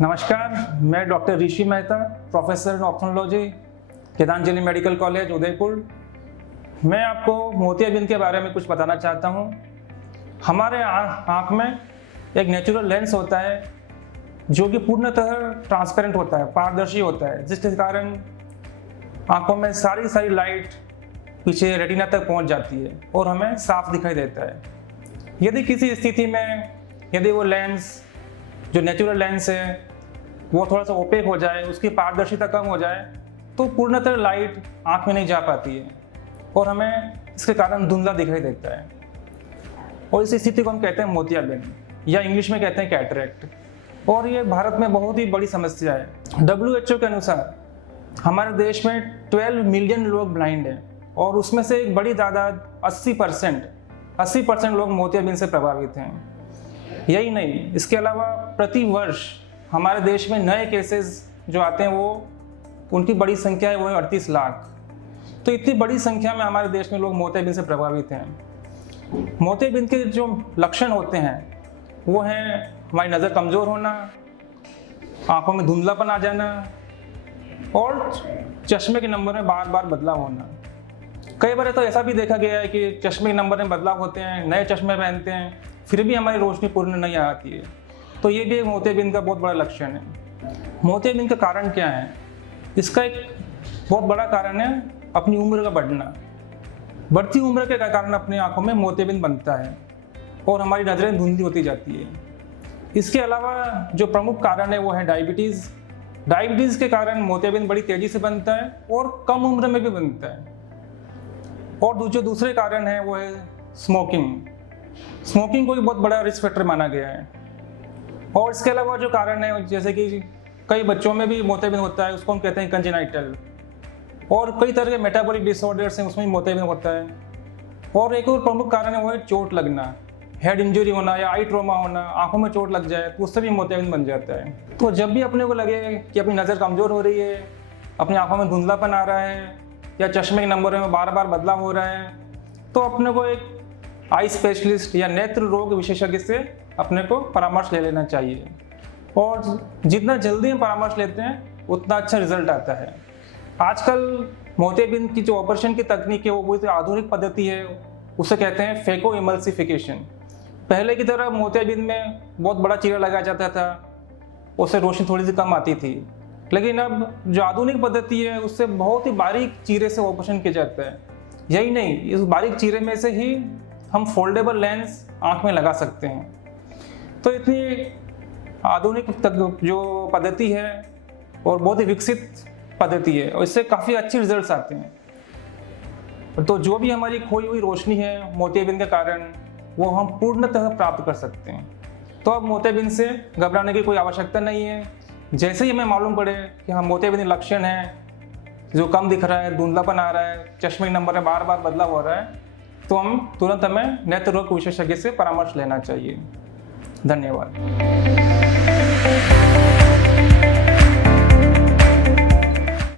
नमस्कार, मैं doctor Rishi Mehta, professor in ophthalmology, Geetanjali medical college Udaipur. मैं आपको मोतियाबिंद के बारे में कुछ बताना चाहता हूँ। हमारे आँख में एक नेचुरल लेंस होता है जो कि पूर्णतः ट्रांसपेरेंट होता है, पारदर्शी होता है, जिसके कारण आँखों में सारी लाइट पीछे रेटिना तक पहुँच जाती है और हमें साफ दिखाई देता है। यदि किसी स्थिति में यदि वो लेंस जो नेचुरल लेंस है वो थोड़ा सा ओपेक हो जाए, उसकी पारदर्शिता कम हो जाए, तो पूर्णतः लाइट आँख में नहीं जा पाती है और हमें इसके कारण धुंधला दिखाई देता है। और इस स्थिति को हम कहते हैं मोतियाबिंद या इंग्लिश में कहते हैं कैटरेक्ट। और ये भारत में बहुत ही बड़ी समस्या है। WHO के अनुसार हमारे देश में 12 मिलियन लोग ब्लाइंड हैं और उसमें से एक बड़ी तादाद 80% लोग मोतियाबिंद से प्रभावित हैं। यही नहीं, इसके अलावा प्रति वर्ष हमारे देश में नए केसेस जो आते हैं वो उनकी बड़ी संख्या है, वो है 38 लाख। तो इतनी बड़ी संख्या में हमारे देश में लोग मोतियाबिंद से प्रभावित हैं। मोतियाबिंद के जो लक्षण होते हैं वो हैं हमारी नज़र कमज़ोर होना, आँखों में धुंधलापन आ जाना और चश्मे के नंबर में बार बार बदलाव होना। कई बार तो ऐसा भी देखा गया है कि चश्मे के नंबर में बदलाव होते हैं, नए चश्मे पहनते हैं, फिर भी हमारी रोशनी पूर्ण नहीं आती है। तो ये भी एक मोतियाबिंद का बहुत बड़ा लक्षण है। मोतियाबिंद का कारण क्या है? इसका एक बहुत बड़ा कारण है अपनी उम्र का बढ़ना। बढ़ती उम्र के कारण अपनी आंखों में मोतियाबिंद बनता है और हमारी नज़रें धुंधली होती जाती है। इसके अलावा जो प्रमुख कारण है वो है डायबिटीज़। डायबिटीज़ के कारण मोतियाबिंद बड़ी तेज़ी से बनता है और कम उम्र में भी बनता है। और जो दूसरे कारण है वो है स्मोकिंग। स्मोकिंग को भी बहुत बड़ा रिस्क फैक्टर माना गया है। और इसके अलावा जो कारण है जैसे कि कई बच्चों में भी मोतियाबिंद होता है, उसको हम कहते हैं कंजेनाइटल। और कई तरह के मेटाबॉलिक डिसऑर्डर्स हैं, उसमें भी मोतियाबिंद होता है। और एक और प्रमुख कारण है वो है चोट लगना, हेड इंजरी होना या आई ट्रॉमा होना, आंखों में चोट लग जाए तो उससे भी मोतियाबिंद बन जाता है। तो जब भी अपने को लगे कि अपनी नज़र कमज़ोर हो रही है, अपनी आंखों में धुंधलापन आ रहा है या चश्मे के नंबर में बार बार बदलाव हो रहा है, तो अपने को एक आई स्पेशलिस्ट या नेत्र रोग विशेषज्ञ से अपने को परामर्श ले लेना चाहिए। और जितना जल्दी हम परामर्श लेते हैं उतना अच्छा रिजल्ट आता है। आजकल मोतियाबिंद की जो ऑपरेशन की तकनीक है वो बहुत आधुनिक पद्धति है, उसे कहते हैं फेको इमल्सिफिकेशन। पहले की तरह मोतियाबिंद में बहुत बड़ा चीरा लगाया जाता था, उससे रोशनी थोड़ी सी कम आती थी। लेकिन अब जो आधुनिक पद्धति है उससे बहुत ही बारीक चीरे से ऑपरेशन किया जाता है। यही नहीं, इस बारीक चीरे में से ही हम फोल्डेबल लेंस आँख में लगा सकते हैं। तो इतनी आधुनिक जो पद्धति है और बहुत ही विकसित पद्धति है और इससे काफ़ी अच्छे रिजल्ट्स आते हैं। तो जो भी हमारी खोई हुई रोशनी है मोतियाबिंद के कारण, वो हम पूर्णतः प्राप्त कर सकते हैं। तो अब मोतियाबिंद से घबराने की कोई आवश्यकता नहीं है। जैसे ही हमें मालूम पड़े कि हाँ मोतियाबिंद लक्षण है, जो कम दिख रहा है, धुंधलापन आ रहा है, चश्मे के नंबर में बार बार बदलाव हो रहा है, तो हम तुरंत हमें नेत्र रोग विशेषज्ञ से परामर्श लेना चाहिए। धन्यवाद।